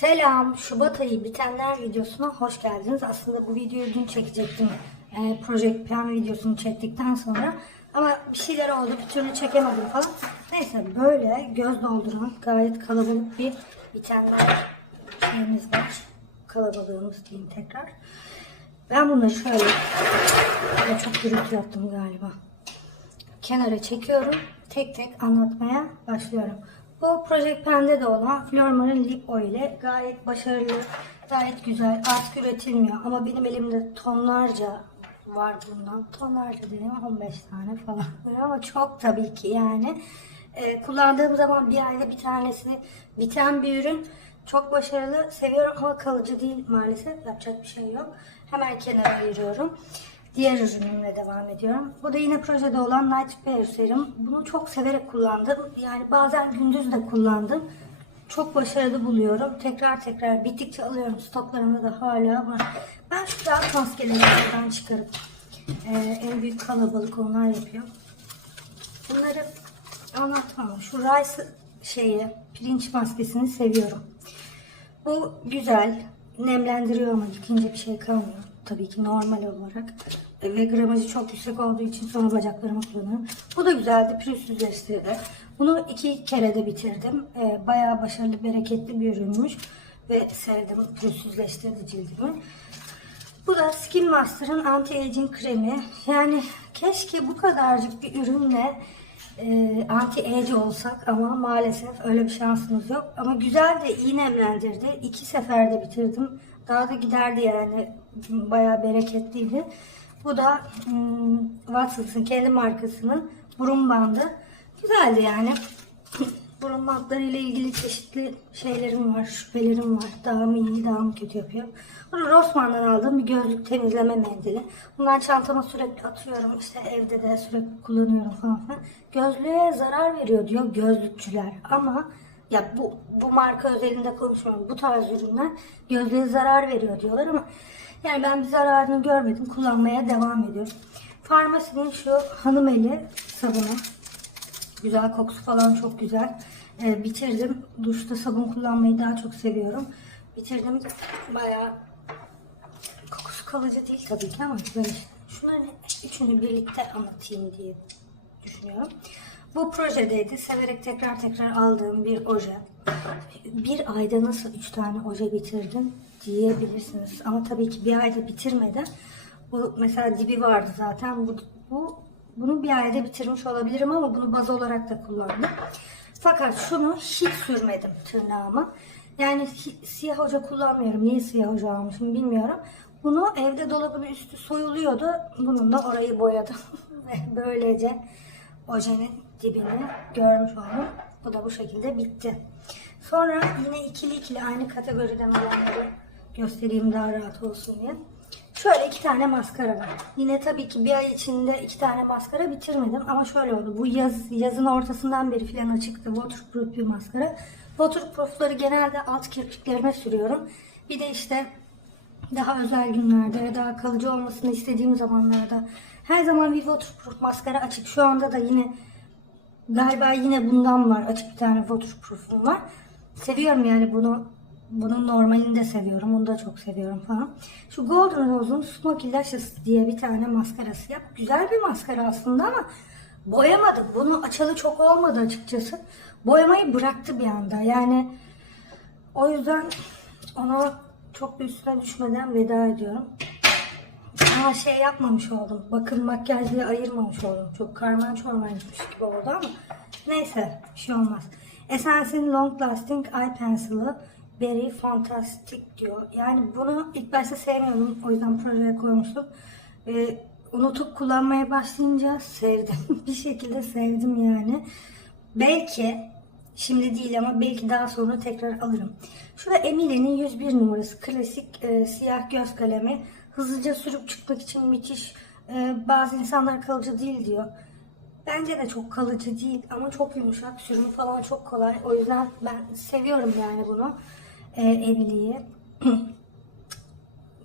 Selam, Şubat ayı bitenler videosuna hoş geldiniz. Aslında bu videoyu dün çekecektim. E, Project Plan videosunu çektikten sonra. Ama bir şeyler oldu, bir türlü çekemedim falan. Neyse böyle göz dolduran gayet kalabalık bir bitenler şeyimiz var. Kalabalığımız diyeyim tekrar. Ben bunları şöyle, böyle çok gürültü yaptım galiba kenara çekiyorum. Tek tek anlatmaya başlıyorum. Bu Project Pen'de de olan Flormar'ın Lip Oil'i gayet başarılı, gayet güzel. Artık üretilmiyor ama benim elimde tonlarca var bundan. Tonlarca dedim 15 tane falan. Böyle ama çok tabii ki yani. Ee, kullandığım zaman bir ayda bir tanesi biten bir ürün. Çok başarılı, seviyorum ama kalıcı değil maalesef. Yapacak bir şey yok. Hemen kenara ayırıyorum. Diğer ürünümle devam ediyorum. Bu da yine projede olan Night Bare Serum. Bunu çok severek kullandım. Yani bazen gündüz de kullandım. Çok başarılı buluyorum. Tekrar tekrar bittikçe alıyorum. Stoklarımda da hala var. Ben şu rahat maskeleri buradan çıkarıp e, en büyük kalabalık onlar yapıyor. Bunları anlatmam. Şu rice şeyi, pirinç maskesini seviyorum. Bu güzel. Nemlendiriyor ama yıkayınca bir şey kalmıyor. Tabii ki normal olarak. E, Ve gramajı çok yüksek olduğu için sonra bacaklarıma kullanıyorum. Bu da güzeldi. Pürüzsüzleştirdi. Bunu iki kere de bitirdim. E, bayağı başarılı, bereketli bir ürünmüş. Ve sevdim. Pürüzsüzleştirdi cildimi. Bu da Skin Master'ın anti-aging kremi. Yani keşke bu kadarcık bir ürünle e, anti-age olsak ama maalesef öyle bir şansımız yok. Ama güzel de iyi nemlendirdi. İki seferde bitirdim. Daha da giderdi yani. Bayağı bereketliydi. Bu da hmm, Watsons'ın kendi markasının burun bandı. Güzeldi yani. burun bantları ile ilgili çeşitli şeylerim var, şüphelerim var. Daha mı iyi, daha mı kötü yapıyor. Bunu Rossmann'dan aldığım bir gözlük temizleme mendili. Bundan çantama sürekli atıyorum. İşte evde de sürekli kullanıyorum falan filan. Gözlüğe zarar veriyor diyor gözlükçüler. Ama ya bu, bu marka özelinde konuşmuyorum. Bu tarz ürünler gözlüğe zarar veriyor diyorlar ama yani ben bir zararını görmedim. Kullanmaya devam ediyorum. Farmasinin şu hanım eli sabunu. Güzel kokusu falan çok güzel. Ee, bitirdim. Duşta sabun kullanmayı daha çok seviyorum. Bitirdim. Bayağı kokusu kalıcı değil tabii ki ama böyle şunların üçünü birlikte anlatayım diye düşünüyorum. Bu projedeydi. Severek tekrar tekrar aldığım bir oje. Bir ayda nasıl üç tane oje bitirdim diyebilirsiniz. Ama tabii ki bir ayda bitirmeden bu mesela dibi vardı zaten. Bu, bu bunu bir ayda bitirmiş olabilirim ama bunu baz olarak da kullandım. Fakat şunu hiç sürmedim tırnağıma. Yani siyah hoca kullanmıyorum. Niye siyah hoca almışım bilmiyorum. Bunu evde dolabın üstü soyuluyordu. Bununla orayı boyadım. Ve böylece ojenin dibini görmüş oldum. Bu da bu şekilde bitti. Sonra yine ikili ikili aynı kategoriden olanları göstereyim daha rahat olsun diye. Şöyle iki tane maskara var. Yine tabii ki bir ay içinde iki tane maskara bitirmedim ama şöyle oldu. Bu yaz, yazın ortasından beri filan çıktı. Waterproof bir maskara. Waterproof'ları genelde alt kirpiklerime sürüyorum. Bir de işte daha özel günlerde, daha kalıcı olmasını istediğim zamanlarda her zaman bir waterproof maskara açık. Şu anda da yine galiba yine bundan var. Açık bir tane waterproof'um var. Seviyorum yani bunu. Bunun normalini de seviyorum. Bunu da çok seviyorum falan. Şu Golden Rose'un Smoky Lashes diye bir tane maskarası yap. Güzel bir maskara aslında ama boyamadık. Bunu açalı çok olmadı açıkçası. Boyamayı bıraktı bir anda. Yani o yüzden ona çok bir üstüne düşmeden veda ediyorum. Aa, şey yapmamış oldum. Bakın makyaj diye ayırmamış oldum. Çok karman çorman gitmiş gibi oldu ama neyse bir şey olmaz. Essence'in Long Lasting Eye Pencil'ı Very Fantastic diyor. Yani bunu ilk başta sevmiyordum. O yüzden projeye koymuştum. Ee, unutup kullanmaya başlayınca sevdim. bir şekilde sevdim yani. Belki Şimdi değil ama belki daha sonra tekrar alırım. Şurada Emily'nin 101 numarası. Klasik e, siyah göz kalemi. Hızlıca sürüp çıkmak için müthiş. E, bazı insanlar kalıcı değil diyor. Bence de çok kalıcı değil ama çok yumuşak. Sürümü falan çok kolay. O yüzden ben seviyorum yani bunu. E, Emily'yi.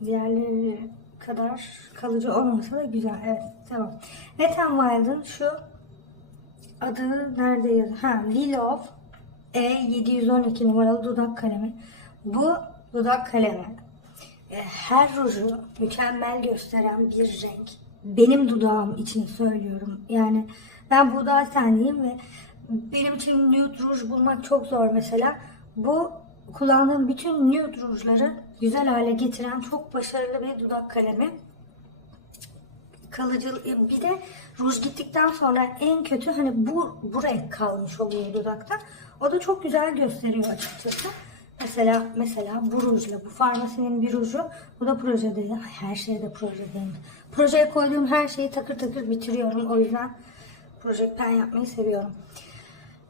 Diğerleri kadar kalıcı olmasa da güzel. Evet tamam. Wet n Wild'ın şu adı nerede yazıyor? Ha, Willow E712 numaralı dudak kalemi. Bu dudak kalemi. E, Her ruju mükemmel gösteren bir renk. Benim dudağım için söylüyorum. Yani ben buğday tenliyim ve benim için nude ruj bulmak çok zor mesela. Bu kullandığım bütün nude rujları güzel hale getiren çok başarılı bir dudak kalemi kalıcı bir de ruj gittikten sonra en kötü hani bu bu renk kalmış oluyor dudakta. O da çok güzel gösteriyor açıkçası. Mesela mesela bu rujla bu farmasinin bir ruju bu da projede her şeyde projedeyim. Projeye koyduğum her şeyi takır takır bitiriyorum. O yüzden proje pen yapmayı seviyorum.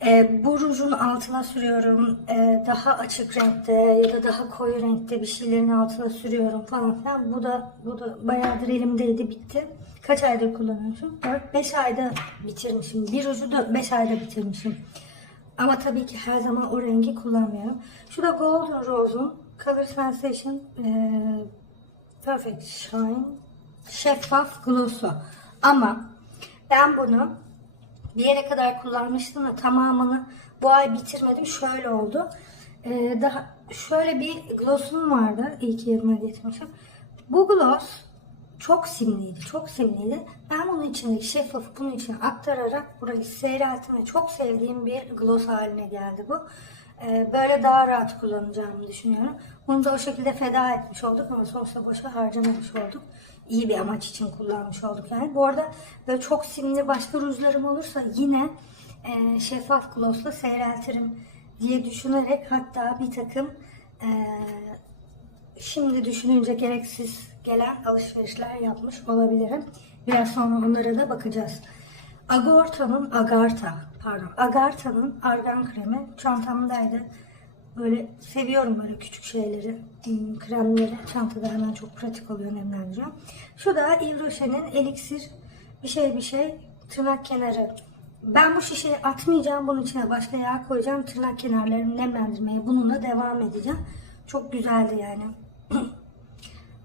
Ee, bu rujun altına sürüyorum. Ee, daha açık renkte ya da daha koyu renkte bir şeylerin altına sürüyorum falan filan. Bu da bu da bayağıdır elimdeydi bitti. Kaç aydır kullanıyorsun? 4-5 ayda bitirmişim. Bir ruju da 5 ayda bitirmişim. Ama tabii ki her zaman o rengi kullanmıyorum. Şu da Golden Rose'un Color Sensation eee, Perfect Shine şeffaf gloss'u. Ama ben bunu bir yere kadar kullanmıştım da tamamını bu ay bitirmedim. Şöyle oldu. Ee, daha şöyle bir gloss'um vardı. İyi ki getirmişim. Bu gloss çok simliydi. Çok simliydi. Ben bunun içindeki şeffafı bunun içine aktararak burayı seyrelttim ve çok sevdiğim bir gloss haline geldi bu. Ee, böyle daha rahat kullanacağımı düşünüyorum. Bunu da o şekilde feda etmiş olduk ama sonuçta boşa harcamamış olduk. İyi bir amaç için kullanmış olduk yani. Bu arada böyle çok simli başka rujlarım olursa yine e, şeffaf glossla seyreltirim diye düşünerek hatta bir takım e, şimdi düşününce gereksiz gelen alışverişler yapmış olabilirim. Biraz sonra onlara da bakacağız. Agartha'nın Agartha pardon Agartha'nın argan kremi çantamdaydı. Böyle seviyorum böyle küçük şeyleri, hmm, kremleri. Çantada hemen çok pratik oluyor nemlendiriyor. Şu da Yves Rocher'in eliksir bir şey bir şey tırnak kenarı. Ben bu şişeyi atmayacağım. Bunun içine başka yağ koyacağım. Tırnak kenarlarını nemlendirmeye bununla devam edeceğim. Çok güzeldi yani.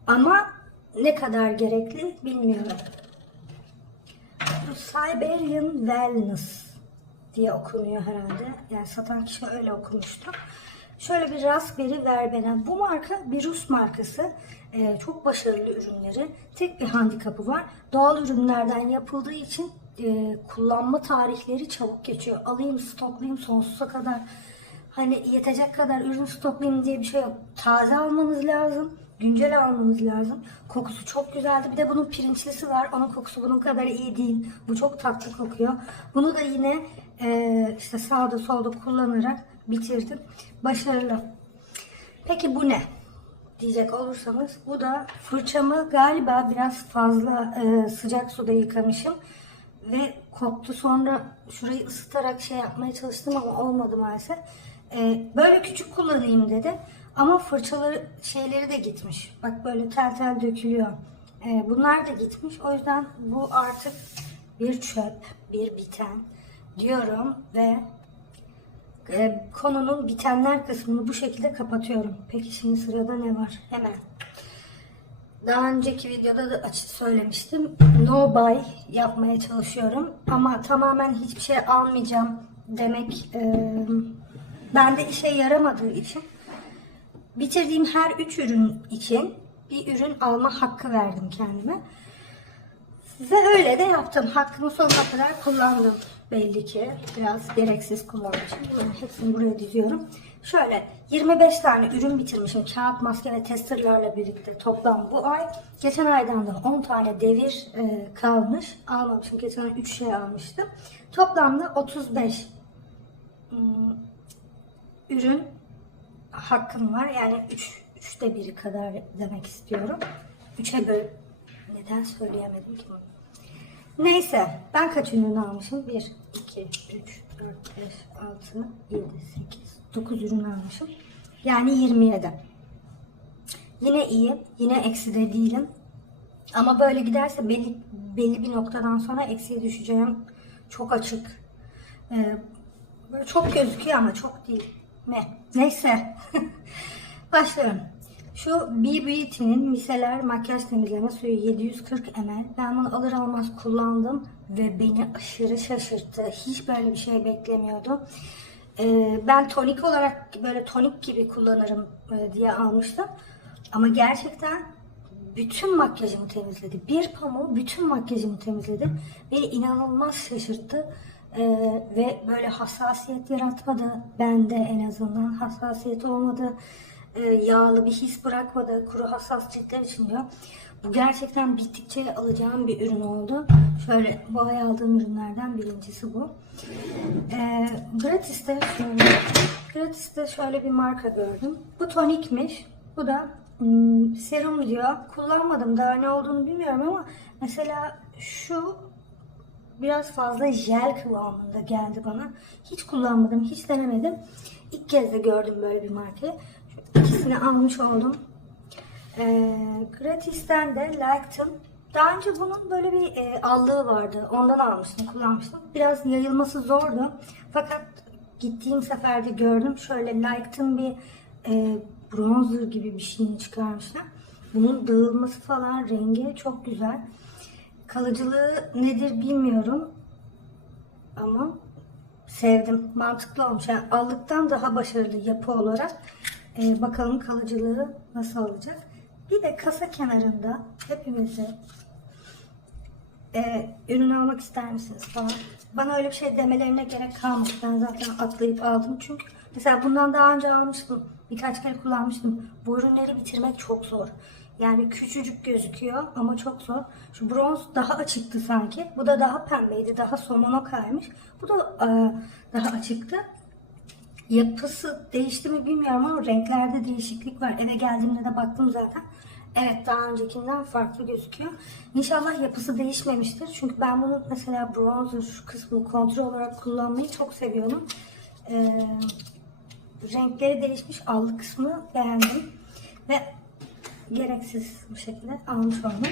Ama ne kadar gerekli bilmiyorum. Bu Siberian Wellness diye okunuyor herhalde. Yani satan kişi öyle okumuştu. Şöyle bir raspberry verbena. Bu marka bir Rus markası. Ee, çok başarılı ürünleri. Tek bir handikapı var. Doğal ürünlerden yapıldığı için e, kullanma tarihleri çabuk geçiyor. Alayım stoklayayım sonsuza kadar. Hani yetecek kadar ürün stoklayayım diye bir şey yok. Taze almanız lazım. Güncel almanız lazım. Kokusu çok güzeldi. Bir de bunun pirinçlisi var. Onun kokusu bunun kadar iyi değil. Bu çok tatlı kokuyor. Bunu da yine e, işte sağda solda kullanarak bitirdim. Başarılı. Peki bu ne? Diyecek olursanız bu da fırçamı galiba biraz fazla e, sıcak suda yıkamışım ve koptu. Sonra şurayı ısıtarak şey yapmaya çalıştım ama olmadı maalesef. E, böyle küçük kullanayım dedi. Ama fırçaları şeyleri de gitmiş. Bak böyle tel tel dökülüyor. E, bunlar da gitmiş. O yüzden bu artık bir çöp, bir biten diyorum ve e, konunun bitenler kısmını bu şekilde kapatıyorum. Peki şimdi sırada ne var? Hemen. Daha önceki videoda da açık söylemiştim. No buy yapmaya çalışıyorum. Ama tamamen hiçbir şey almayacağım demek e, bende işe yaramadığı için bitirdiğim her üç ürün için bir ürün alma hakkı verdim kendime. Ve öyle de yaptım. Hakkımı sonuna kadar kullandım belli ki. Biraz gereksiz kullanmışım. Bunların hepsini buraya diziyorum. Şöyle 25 tane ürün bitirmişim. Kağıt, maske ve testerlarla birlikte toplam bu ay. Geçen aydan da 10 tane devir e, kalmış. Almamışım. Geçen ay 3 şey almıştım. Toplamda 35 hmm, ürün hakkım var. Yani 3 üçte biri kadar demek istiyorum. 3'e böl neden söyleyemedim ki bunu? Neyse ben kaç ürün almışım? 1, 2, 3, 4, 5, 6, 7, 8, 9 ürün almışım. Yani 27. Yine iyi. Yine eksi de değilim. Ama böyle giderse belli, belli bir noktadan sonra eksiye düşeceğim. Çok açık. Ee, böyle çok gözüküyor ama çok değil. Ne? Neyse. Başlıyorum. Şu B Beauty'nin miseler makyaj temizleme suyu 740 ml. Ben bunu alır almaz kullandım ve beni aşırı şaşırttı. Hiç böyle bir şey beklemiyordum. Ee, ben tonik olarak böyle tonik gibi kullanırım e, diye almıştım. Ama gerçekten bütün makyajımı temizledi. Bir pamuğu bütün makyajımı temizledi. Beni inanılmaz şaşırttı. Ee, ve böyle hassasiyet yaratmadı. Bende en azından hassasiyet olmadı. Ee, yağlı bir his bırakmadı. Kuru hassas ciltler için diyor. Bu gerçekten bittikçe alacağım bir ürün oldu. Şöyle bu ay aldığım ürünlerden birincisi bu. Ee, gratis'te şöyle, gratis'te şöyle bir marka gördüm. Bu tonikmiş. Bu da hmm, serum diyor. Kullanmadım. Daha ne olduğunu bilmiyorum ama mesela şu biraz fazla jel kıvamında geldi bana. Hiç kullanmadım, hiç denemedim. İlk kez de gördüm böyle bir markayı. İkisini almış oldum. Ee, gratis'ten de Like'tım. Daha önce bunun böyle bir e, allığı vardı. Ondan almıştım, kullanmıştım. Biraz yayılması zordu. Fakat gittiğim seferde gördüm. Şöyle Like'tın bir e, bronzer gibi bir şeyini çıkarmışlar. Bunun dağılması falan rengi çok güzel. Kalıcılığı nedir bilmiyorum. Ama sevdim. Mantıklı olmuş. Yani aldıktan daha başarılı yapı olarak. Ee, bakalım kalıcılığı nasıl olacak. Bir de kasa kenarında hepimize e, ürün almak ister misiniz falan. Bana öyle bir şey demelerine gerek kalmadı. Ben zaten atlayıp aldım. Çünkü mesela bundan daha önce almıştım. Birkaç kere kullanmıştım. Bu ürünleri bitirmek çok zor. Yani küçücük gözüküyor ama çok zor. Şu bronz daha açıktı sanki. Bu da daha pembeydi. Daha somona kaymış. Bu da e, daha açıktı. Yapısı değişti mi bilmiyorum ama renklerde değişiklik var. Eve geldiğimde de baktım zaten. Evet daha öncekinden farklı gözüküyor. İnşallah yapısı değişmemiştir. Çünkü ben bunu mesela bronzer kısmını kontrol olarak kullanmayı çok seviyorum. Ee, renkleri değişmiş allı kısmını beğendim. Ve gereksiz bir şekilde almış oldum.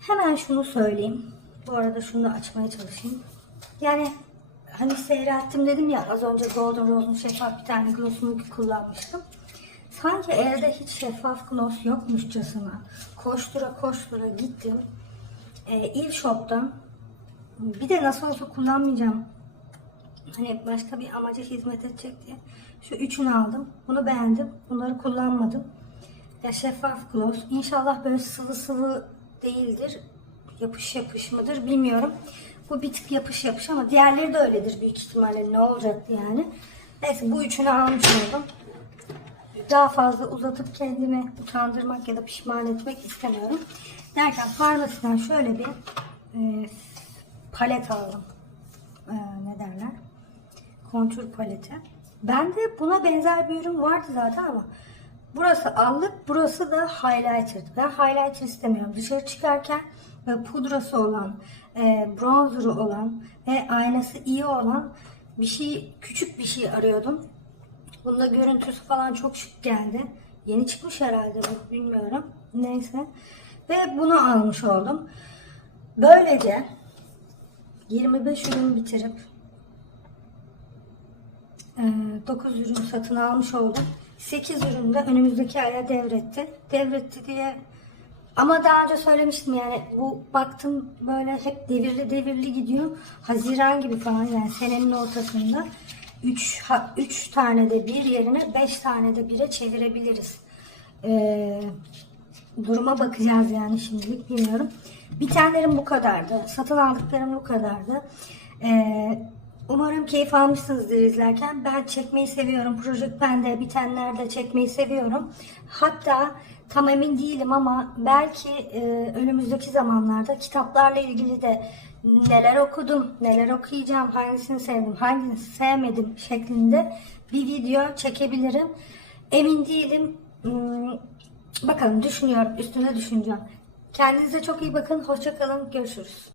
Hemen şunu söyleyeyim. Bu arada şunu da açmaya çalışayım. Yani hani seyrettim dedim ya az önce Golden Rose'un şeffaf bir tane glossunu kullanmıştım. Sanki evde hiç şeffaf gloss yokmuşçasına koştura koştura gittim. E, il shop'tan bir de nasıl olsa kullanmayacağım. Hani başka bir amaca hizmet edecek diye. Şu üçünü aldım. Bunu beğendim. Bunları kullanmadım. Ya şeffaf gloss. İnşallah böyle sıvı sıvı değildir. Yapış yapış mıdır bilmiyorum. Bu bir tık yapış yapış ama diğerleri de öyledir büyük ihtimalle. Ne olacaktı yani. Neyse bu üçünü almış oldum daha fazla uzatıp kendimi utandırmak ya da pişman etmek istemiyorum. Derken farmasiden şöyle bir e, palet aldım. E, ne derler? Kontür paleti. Bende buna benzer bir ürün vardı zaten ama burası allık, burası da highlighter. Ben highlighter istemiyorum. Dışarı çıkarken pudrası olan, e, bronzer'ı olan ve aynası iyi olan bir şey, küçük bir şey arıyordum. Bunda görüntüsü falan çok şık geldi. Yeni çıkmış herhalde bu bilmiyorum. Neyse. Ve bunu almış oldum. Böylece 25 ürün bitirip 9 ürün satın almış oldum. 8 ürün de önümüzdeki aya devretti. Devretti diye ama daha önce söylemiştim yani bu baktım böyle hep devirli devirli gidiyor. Haziran gibi falan yani senenin ortasında. 3 3 tane de bir yerine 5 tane de bire çevirebiliriz. Ee, duruma bakacağız yani şimdilik bilmiyorum. Bitenlerim bu kadardı. Satın aldıklarım bu kadardı. Ee, umarım keyif almışsınızdır izlerken. Ben çekmeyi seviyorum. Project Pen'de bitenler de çekmeyi seviyorum. Hatta tam emin değilim ama belki e, önümüzdeki zamanlarda kitaplarla ilgili de neler okudum, neler okuyacağım, hangisini sevdim, hangisini sevmedim şeklinde bir video çekebilirim. Emin değilim. Hmm, bakalım düşünüyorum, üstüne düşüneceğim. Kendinize çok iyi bakın. Hoşça kalın. Görüşürüz.